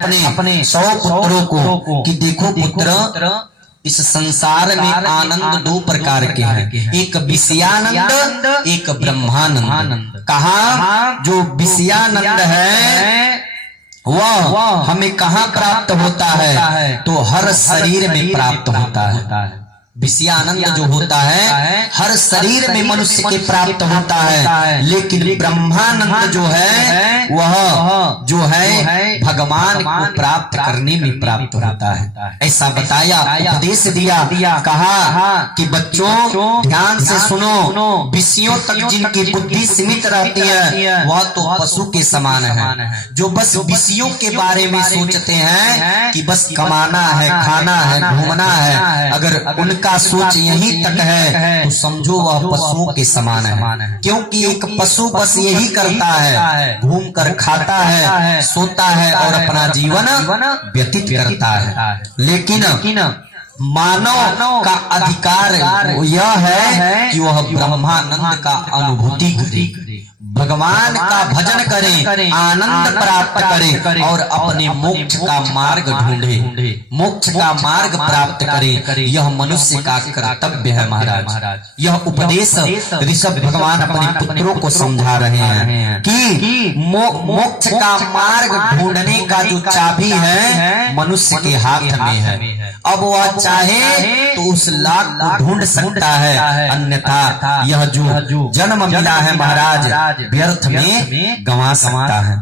अपने 100 पुत्रों को कि देखो पुत्र, इस संसार में आनंद दो प्रकार के हैं, एक विषयानंद, एक ब्रह्मानंद। कहा जो विषयानंद है वह हमें कहाँ प्राप्त होता है, तो हर शरीर में प्राप्त होता है। विषयानंद जो होता है हर शरीर में मनुष्य के प्राप्त होता है, लेकिन ब्रह्मानंद जो है वह जो है भगवान को प्राप्त करने में प्राप्त होता है। ऐसा बताया, उपदेश दिया, कहा कि बच्चों ध्यान से सुनो, विषयों तक जिनकी बुद्धि सीमित रहती है वह तो पशु के समान है। जो बस विषयों के बारे में सोचते हैं कि बस कमाना है, खाना है, घूमना है, अगर उनका सोच यही तक है तो समझो वह पशुओं के समान है। क्योंकि एक पशु बस यही करता है, घूम कर खाता है, सोता है और अपना जीवन व्यतीत करता है। लेकिन मानव का अधिकार यह है कि वह ब्रह्मानंद का अनुभूति करे, भगवान का भजन करे, आनंद प्राप्त करे और अपने मोक्ष का मार्ग ढूंढे, मोक्ष का मार्ग प्राप्त करे। यह मनुष्य का कर्तव्य है महाराज। यह उपदेश ऋषभ भगवान अपने पुत्रों को समझा रहे हैं कि मोक्ष का मार्ग ढूंढने का जो चाबी है मनुष्य के हाथ में है। अब वह चाहे तो उस लाख को ढूंढ सकता है, अन्यथा यह जो जन्म मिला है महाराज व्यर्थ में गंवा सकता है।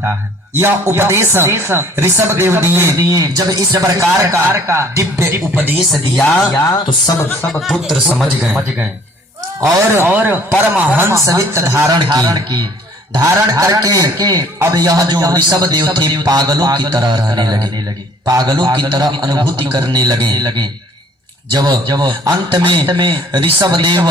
यह उपदेश ऋषभ देव दिए। जब इस प्रकार का दिव्य उपदेश दिया तो सब पुत्र समझ गए और परमहंस वित्त धारण करके अब यह जो ऋषभ देव थे पागलों की तरह रहने लगे, पागलों की तरह अनुभूति करने लगे। जब अंत में ऋषभ देव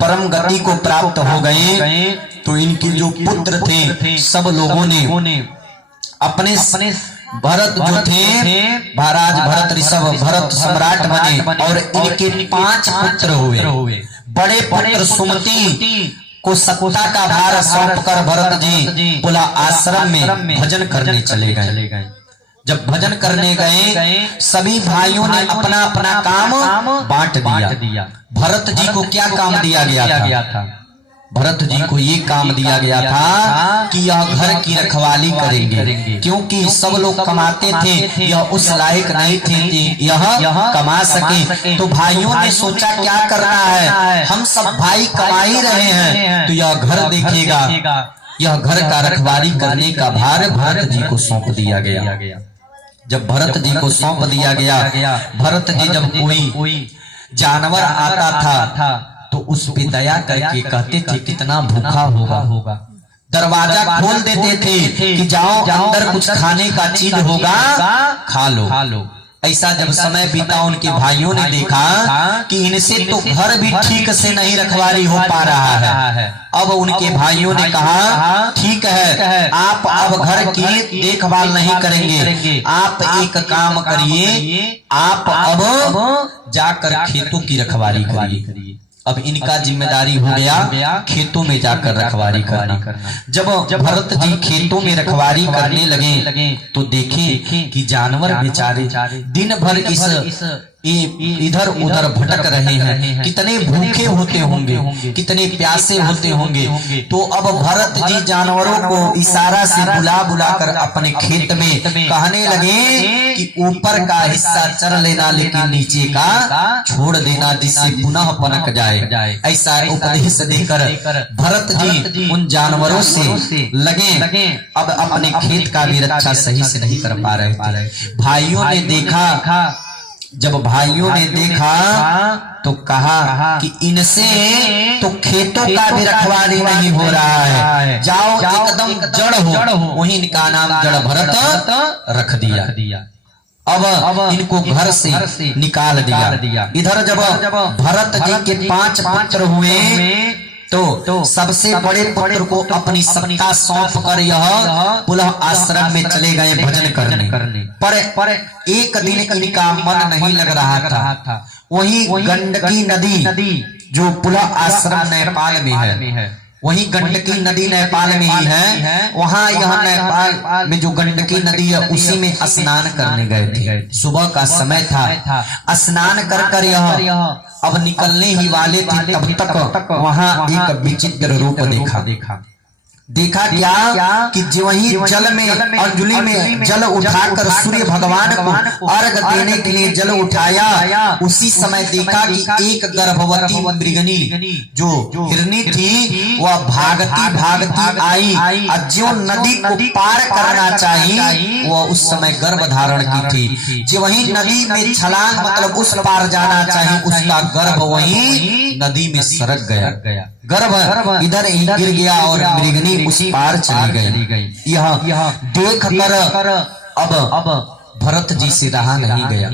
परम गति को प्राप्त हो गए तो इनके जो पुत्र थे सब लोगों ने अपने भरत जो थे महाराज भरत ऋषभ भरत सम्राट बने और इनके 5 पुत्र हुए। बड़े पुत्र सुमति को सत्ता का भार सौंप कर भरत जी बोला आश्रम में भजन करने चले गए। जब भजन करने गए सभी भाइयों ने अपना अपना काम बांट दिया। भरत जी को क्या काम दिया गया था? भरत जी को ये काम दिया गया था कि यह घर की रखवाली करेंगे, क्योंकि सब लोग कमाते थे, यह उस लायक नहीं थे यह कमा सके। तो भाइयों ने सोचा क्या करना है, हम सब भाई कमा ही रहे हैं तो यह घर देखेगा। यह घर का रखवाली करने का भार भरत जी को सौंप दिया गया। जब भरत जी को सौंप दिया गया, भरत जी जब कोई जानवर आता था तो उस पे दया करके कहते थे कितना भूखा होगा, दरवाजा खोल देते थे कि जाओ अंदर कुछ खाने का चीज होगा खा लो। ऐसा जब समय बीता उनके भाइयों ने देखा कि इनसे तो घर भी ठीक से नहीं रखवाली हो पा रहा है। अब उनके भाइयों ने कहा ठीक है, आप अब घर की देखभाल नहीं करेंगे, आप एक काम करिए, आप अब जाकर खेतों की रखवाली करिए। अब इनका जिम्मेदारी हो गया खेतों में जाकर रखवाली करना। जब भरत जी खेतों में रखवाली करने लगे तो देखे कि जानवर बेचारे दिन भर इधर उधर भटक रहे हैं, कितने भूखे होते होंगे, कितने प्यासे होते होंगे। तो अब भरत जी जानवरों को इशारा से बुला कर अपने खेत में कहने लगे कि ऊपर का हिस्सा चर लेना लेकिन नीचे का छोड़ देना, जिससे पुनः पनक जाए। ऐसा उपदेश देकर भरत जी उन जानवरों से लगे अब अपने खेत का भी रक्षा सही से नहीं कर पा रहे थे। भाइयों ने देखा, जब भाइयों ने देखा तो कहा कि इनसे तो खेतों का भी रखवाली नहीं हो रहा है, जाओ एकदम जड़ हो। वही इनका नाम जड़ भरत रख दिया। अब इनको घर से निकाल दिया। इधर जब भरत जी के 5 पुत्र हुए तो सबसे बड़े पुत्र को अपनी सत्ता सौंप कर यह पुनः आश्रम में चले गए भजन करने। पर एक दिन इनका मन नहीं लग रहा था। वही गंडकी नदी जो पुनः आश्रम नेपाल में है, वही गंडकी नदी नेपाल में ही है। वहाँ यह नेपाल में जो गंडकी नदी है उसी में स्नान करने गए थे। सुबह का समय था, स्नान कर यह अब निकलने ही वाले थे, तब तक वहाँ एक विचित्र रूप देखा क्या कि जो वही जल में अंजुलि में जल उठाकर सूर्य भगवान को अर्घ देने के लिए जल उठाया, उसी समय देखा कि एक गर्भवती मृगनी जो हिरनी थी वह भागती आई और जो नदी को पार करना चाहिए वह उस समय गर्भ धारण की थी। जो वही नदी में छलांग मतलब उस पार जाना चाहिए, उसका गर्भ वही नदी में सरक गया, गर्भ इधर ही गिर गया और मृगनी उस पार चली गई। यह देख कर अब भरत जी से रहा नहीं गया,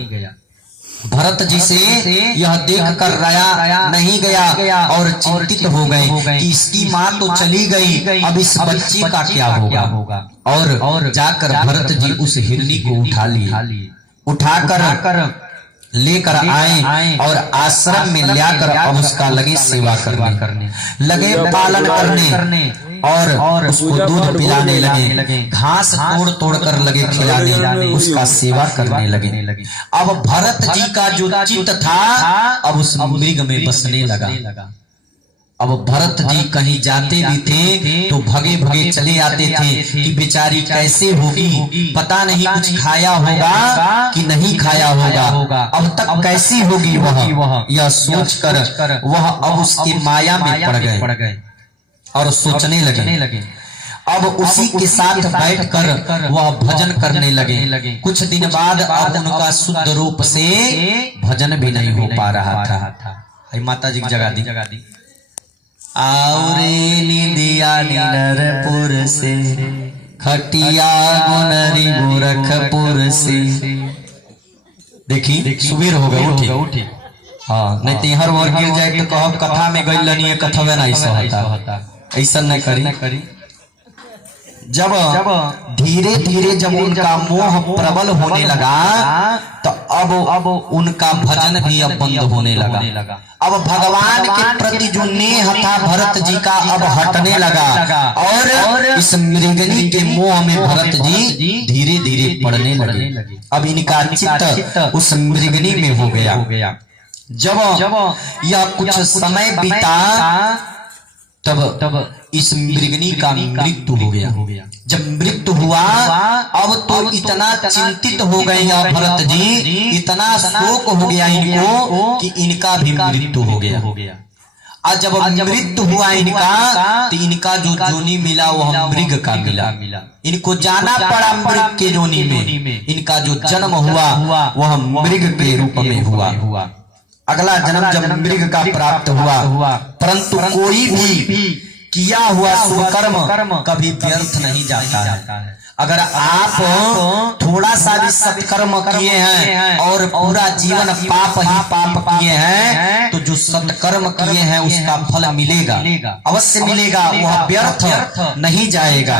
भरत जी से यह देख कर रहा नहीं गया और चिंतित हो गए कि इसकी माँ तो चली गई, अब इस बच्ची का क्या होगा। और जाकर भरत जी उस हिरनी को उठाकर लेकर आए और आश्रम में लाकर अब उसका लगे सेवा करने लगे, पालन करने और उसको दूध पिलाने लगे, घास तोड़ कर लगे खिलाने, उसका सेवा करने लगे। अब भरत जी का जो चित्त था अब उस मृग में बसने लगा। अब भरत जी कहीं जाते भी थे तो भगे चले आते थे कि बेचारी कैसे होगी, पता नहीं कुछ खाया होगा कि नहीं खाया होगा, अब तक कैसी होगी वह, यह सोचकर वह अब उसकी माया में पड़ गए और सोचने लगे। अब उसी के साथ बैठकर वह भजन करने लगे। कुछ दिन बाद अब उनका शुद्ध रूप से भजन भी नहीं हो पा रहा था। माता जी की जगा दी आवरे निदिया निरपुर से, खटिया गुनरी गोरखपुर से। देखी सुबेर हो गए, उठी हाँ, नहीं तो हर वर्ग गिर जाए तो कहब कथा में गई लनी कथवे नहीं सहता, ऐसा न करी। जब धीरे जब उनका मोह प्रबल होने लगा तो अब उनका भजन भी अब बंद होने लगा। अब भगवान के प्रति जो नेह था भरत जी का अब हटने लगा और इस मृगनी के मोह में भरत जी धीरे पड़ने लगे। अब इनका चित्त उस मृगनी में हो गया। जब यह कुछ समय बीता तब इस मृगनी का मृत्यु हो गया। जब मृत्यु हुआ अब तो इतना चिंतित हो गए भरत जी, इतना शोक हो गया इनको कि इनका भी मृत्यु हो गया। और जब मृत्यु हुआ इनका तो इनका जो जोनी मिला वह मृग का मिला। इनको जाना पड़ा मृग के जोनी में, इनका जो जन्म हुआ वह मृग के रूप में हुआ। अगला जन्म जब मृग का प्राप्त हुआ, परंतु कोई भी किया हुआ शुभ कर्म कभी व्यर्थ नहीं जाता है। अगर आप थोड़ा सा भी सत्कर्म किए हैं और पूरा जीवन पाप ही पाप किए हैं तो जो सत्कर्म किए हैं उसका फल मिलेगा, अवश्य मिलेगा, वह व्यर्थ नहीं जाएगा।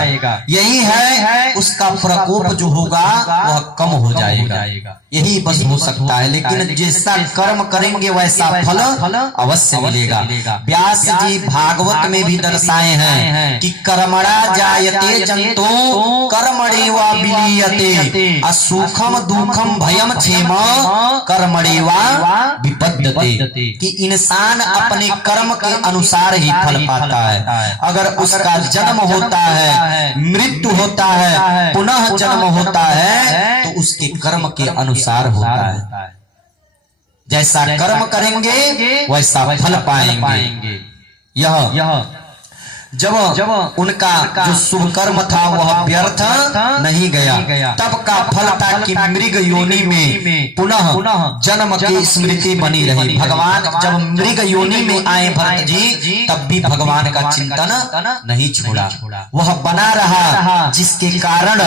यही है उसका प्रकोप जो होगा वह कम हो जाएगा, यही बस हो सकता है। लेकिन जैसा कर्म करेंगे वैसा फल अवश्य मिलेगा। व्यास जी भागवत में भी दर्शाए हैं कि कर्मणा जायते जंतु कर्मणेवा विलीयते, असुखम दुखम भयम क्षेम कर्मणेवा विपद्यते, कि इंसान अपने कर्म के अनुसार ही फल पाता है। अगर उसका जन्म होता है, मृत्यु होता है, पुनः जन्म होता है तो उसके कर्म के अनुसार होता है। जैसा कर्म करेंगे वैसा फल पाएंगे। यह जब उनका जो शुभ कर्म था वह व्यर्थ नहीं गया, तब का फल था कि मृग योनि में पुनः जन्म की स्मृति बनी रही। भगवान जब मृग योनि में आए भरत जी तब भी भगवान का चिंतन नहीं छोड़ा, वह बना रहा, जिसके कारण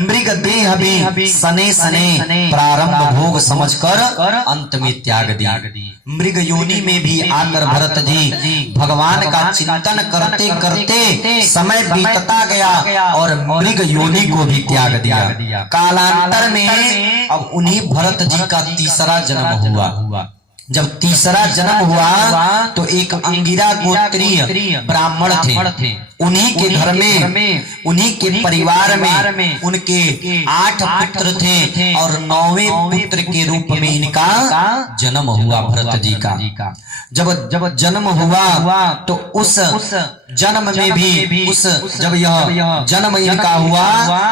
मृग देह भी सने प्रारंभ भोग समझकर अंत में त्याग दी। मृग योनि में भी आकर भरत जी भगवान का चिंतन करते समय बीतता गया और मृग योनि को भी त्याग दिया। कालांतर में अब उन्हीं भरत जी का तीसरा जन्म हुआ। जब तीसरा जन्म हुआ तो एक अंगिरा गोत्रीय ब्राह्मण थे। उन्हीं के घर में, उन्हीं के परिवार में उनके 8 पुत्र थे और 9वें पुत्र के रूप में इनका जन्म हुआ भरत जी का। जब जन्म हुआ तो उस जन्म में भी जब यह जन्म इनका हुआ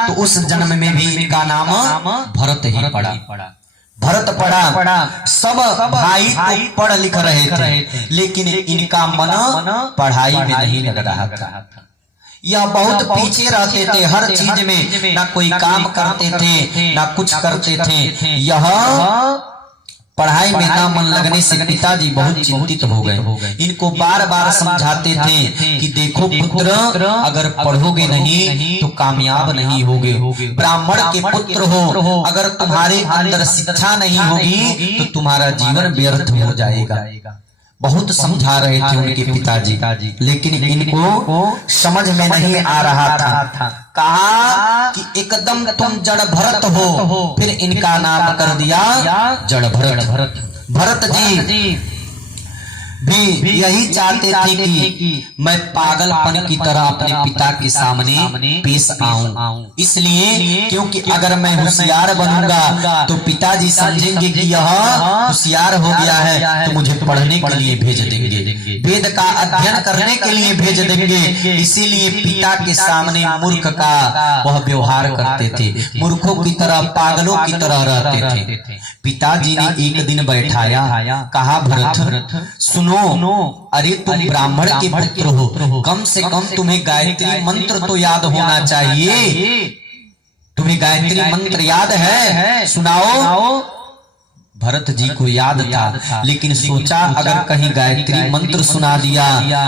तो उस जन्म में भी इनका नाम भरत ही पड़ा। भरत पड़ा। सब भाई तो पढ़ लिख रहे थे, लेकिन इनका मन पढ़ाई में नहीं लग रहा था। यह बहुत पीछे रहते थे हर चीज में, ना कोई काम करते थे ना कुछ करते थे। यह पढ़ाई में ना मन लगने से पिताजी बहुत चिंतित हो गए। इनको बार बार समझाते थे कि देखो पुत्र, अगर पढ़ोगे नहीं तो कामयाब नहीं होगे। ब्राह्मण के पुत्र हो, अगर तुम्हारे अंदर शिक्षा नहीं होगी तो तुम्हारा जीवन व्यर्थ हो जाएगा। बहुत समझा रहे थे उनके पिताजी, लेकिन इनको समझ में नहीं आ रहा था। कहा कि एकदम तुम जड़ भरत हो, फिर इनका नाम कर दिया जड़ भरत। भरत जी भी यही चाहते थे कि मैं पागलपन की तरह अपने पिता के सामने पेश आऊं, इसलिए क्योंकि अगर मैं होशियार बनूंगा तो पिताजी समझेंगे कि यह होशियार हो गया है तो मुझे पढ़ने के लिए भेज देंगे, वेद का अध्ययन करने के लिए भेज देंगे। इसीलिए पिता के सामने मूर्ख का वह व्यवहार करते थे, मूर्खों की तरह, पागलों की तरह रहते थे। पिताजी ने एक दिन बैठाया, कहा भरत सुनो, अरे तुम ब्राह्मण के पुत्र हो, कम से कम तुम्हें गायत्री मंत्र तो याद होना चाहिए। तुम्हें गायत्री मंत्र याद है? सुनाओ। भरत जी को याद था, लेकिन सोचा अगर कहीं गायत्री मंत्र सुना दिया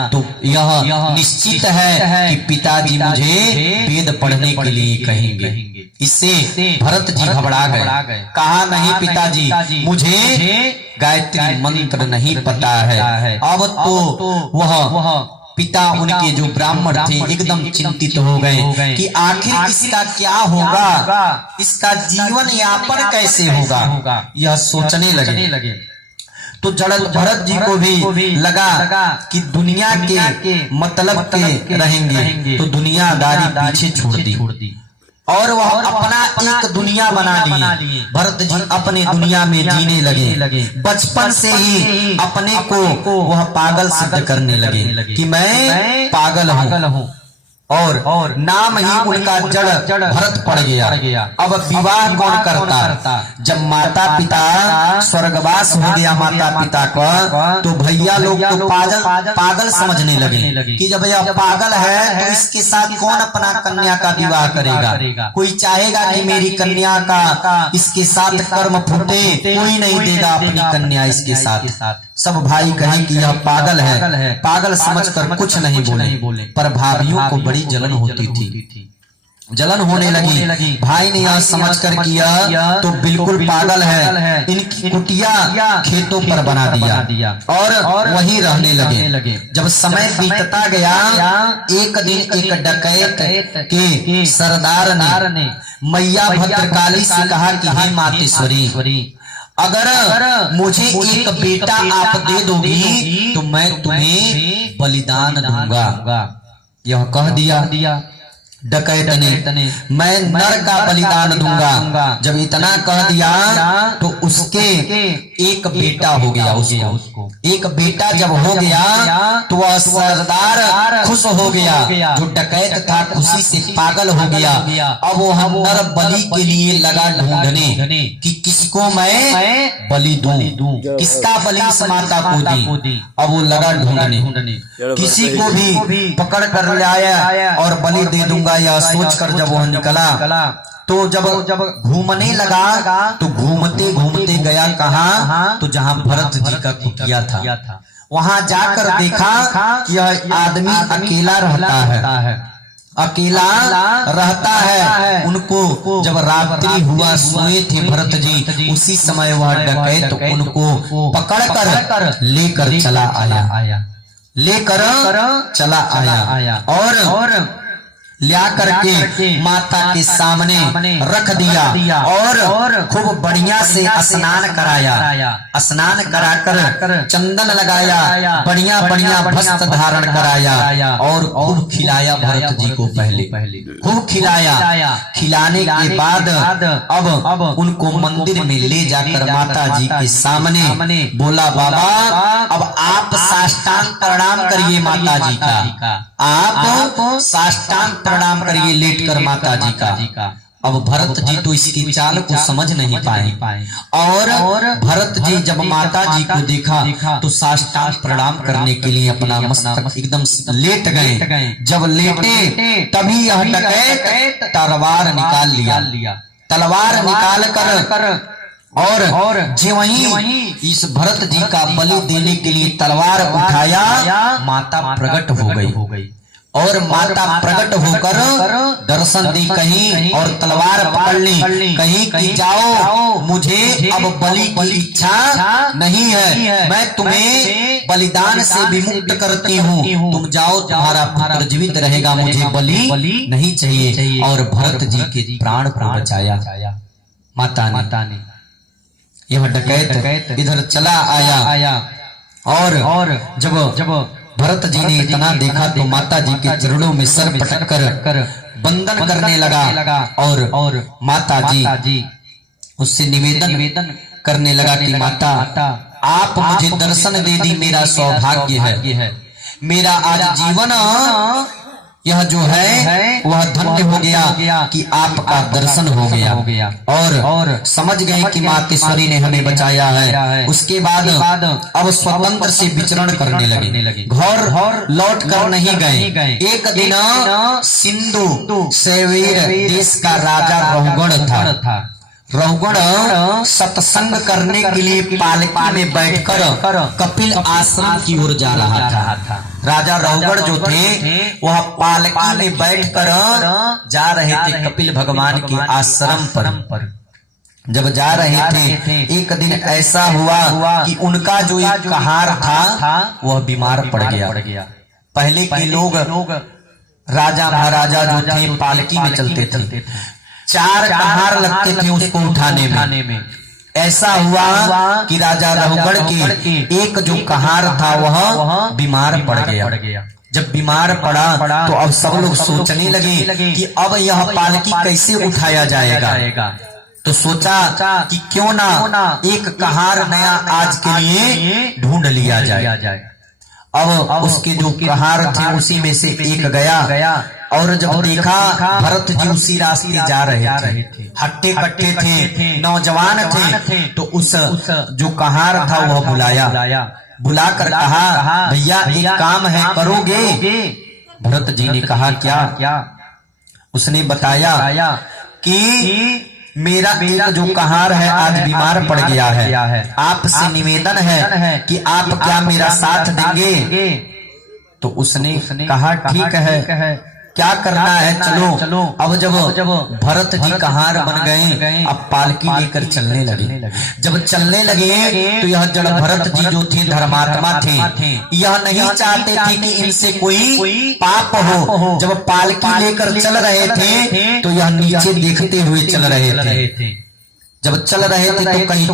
तो यह निश्चित है कि पिताजी मुझे वेद पढ़ने के लिए कहेंगे। इससे भरत जी घबरा गए। कहा नहीं पिताजी, मुझे गायत्री मंत्र नहीं पता है। अब तो वह पिता उनके जो ब्राह्मण थे एकदम चिंतित हो गए कि आखिर इसका क्या होगा, इसका जीवन यापन कैसे होगा, यह सोचने लगे। तो भरत जी को भी लगा कि दुनिया के मतलब के रहेंगे, तो दुनियादारी पीछे छोड़ दी और वह अपना एक दुनिया बना लिए। भरत जी अपने दुनिया में जीने लगे। बचपन से ही अपने को वह पागल सिद्ध करने लगे कि मैं पागल हूँ, और नाम ही उनका जड़ भरत पड़ गया। अब विवाह कौन करता? जब माता पिता स्वर्गवास हो गया माता पिता का, तो भैया लोग तो पागल समझने लगे कि जब यह पागल है तो इसके साथ कौन अपना कन्या का विवाह करेगा। कोई चाहेगा कि मेरी कन्या का इसके साथ कर्म फूटे, कोई नहीं देगा अपनी कन्या इसके साथ। सब भाई कहें कि यह पागल है, पागल समझकर कुछ नहीं बोले। पर भाइयों को बड़ी जलन होती थी, जलन होने लगी। भाई ने यह समझकर किया तो बिल्कुल पागल है, इनकी कुटिया खेतों पर बना दिया और वहीं रहने लगे। जब समय बीतता गया, एक दिन एक डकैत के सरदार ने मैया भद्रकाली से कहा कि हे मातेश्वरी, अगर मुझे एक बेटा आप दे दोगी तो मैं तुम्हें बलिदान दूंगा। यह कह दिया डकैत ने, मैं नर का बलिदान दूंगा। जब इतना कह दिया तो उसके एक बेटा हो गया। उसको एक बेटा जब हो गया तो वह सरदार खुश हो गया। जो डकैत था खुशी से पागल हो गया। अब वो हम नर बलि के लिए लगा ढूंढने कि किसको मैं बलि दूं, किसका बलि इस माता को दी। अब वो लगा ढूंढने, किसी को भी पकड़ कर लाया और बलि दे दूंगा यह सोचकर जब वह निकला तो जब घूमने लगा तो घूमते घूमते गया कहाँ? तो जहाँ भरत जी का कुटिया था, वहां जाकर देखा कि यह आदमी अकेला रहता है, अकेला रहता है। उनको जब रात्रि हुआ, सोए थे भरत जी, उसी समय वह डकैत उनको पकड़कर लेकर चला आया और ला करके माता के सामने रख दिया और खूब बढ़िया से स्नान कराया। स्नान कराकर चंदन लगाया, बढ़िया बढ़िया वस्त्र धारण कराया और खूब खिलाया भरत जी को। पहले खूब खिलाया। खिलाने के बाद अब उनको मंदिर में ले जाकर माता जी के सामने बोला, बाबा अब आप साष्टांग प्रणाम करिए माता जी का, आप साष्टांग प्रणाम करिए लेटकर माता जी का। अब भरत जी तो इसकी चाल को समझ नहीं पाए और भरत जी जब माता जी को देखा तो साष्टांग प्रणाम करने के लिए अपना मस्तक एकदम लेट गए। जब लेटे तभी यह डकैत तलवार निकाल लिया। तलवार निकाल कर और जो वहीं इस भरत जी का बलि देने के लिए तलवार उठाया, माता प्रकट हो गई और माता प्रकट होकर दर्शन दी कहीं और तलवार पकड़ ली, कहीं कि जाओ मुझे अब बलि की इच्छा नहीं है, मैं तुम्हें बलिदान से विमुक्त करती हूँ, तुम जाओ, तुम्हारा पुत्र जीवित रहेगा, मुझे बलि नहीं चाहिए। और भरत जी के प्राण को बचाया माता ने। यह डकैत इधर चला आया और जब भरत जी ने इतना देखा तो माता जी के चरणों में सर पटक कर वंदन करने लगा और माता जी उससे निवेदन करने लगा कि माता आप मुझे दर्शन दे दी, मेरा सौभाग्य है, मेरा आज जीवन यह जो है वह धन्य हो गया कि आपका दर्शन हो गया और समझ गए कि मातेश्वरी ने हमें बचाया है। उसके बाद अब स्वतंत्र से विचरण करने लगे, घर लौट कर नहीं गए। एक दिन सिंधु सेवीर देश का राजा रहुगण था। रहुगण सत्संग करने के लिए पालकी में बैठकर कपिल आश्रम की ओर जा रहा था। राजा रहुगण जो थे वह पालकी में बैठकर जा रहे थे कपिल भगवान के आश्रम पर। जब जा रहे थे एक दिन ऐसा हुआ कि उनका जो एक कहार था वह बीमार पड़ गया। पहले के लोग राजा महाराजा जो थे पालकी में चलते थे, 4 कहार लगते थे उसको उठाने में। ऐसा हुआ कि राजा रहुगण के एक जो कहार था वह बीमार पड़ गया। जब बीमार पड़ा तो अब सब लोग सोचने लगे कि अब यह पालकी कैसे उठाया जाएगा। तो सोचा कि क्यों ना एक कहार नया आज के लिए ढूंढ लिया जाए। अब उसके जो कहार थे उसी में से एक गया और जब देखा भरत जी उसी रास्ते जा रहे थे, हट्टे कट्टे थे, नौजवान थे, तो उस जो कहार था वह बुलाकर कहा, भैया एक काम है, करोगे? भरत जी ने कहा क्या? उसने बताया कि मेरा एक जो कहार है आज बीमार पड़ गया है, आपसे निवेदन है कि आप क्या मेरा साथ देंगे? तो उसने कहा ठीक है, क्या करना है, चलो। अब जब भरत जी कहार बन गए, अब पालकी लेकर चलने लगे। जब चलने लगे तो यह जड़ भरत जी जो थे धर्मात्मा थे, यह नहीं चाहते थे कि इनसे कोई पाप हो। जब पालकी लेकर चल रहे थे तो यह नीचे देखते हुए चल रहे थे। जब चल रहे थे तो कहीं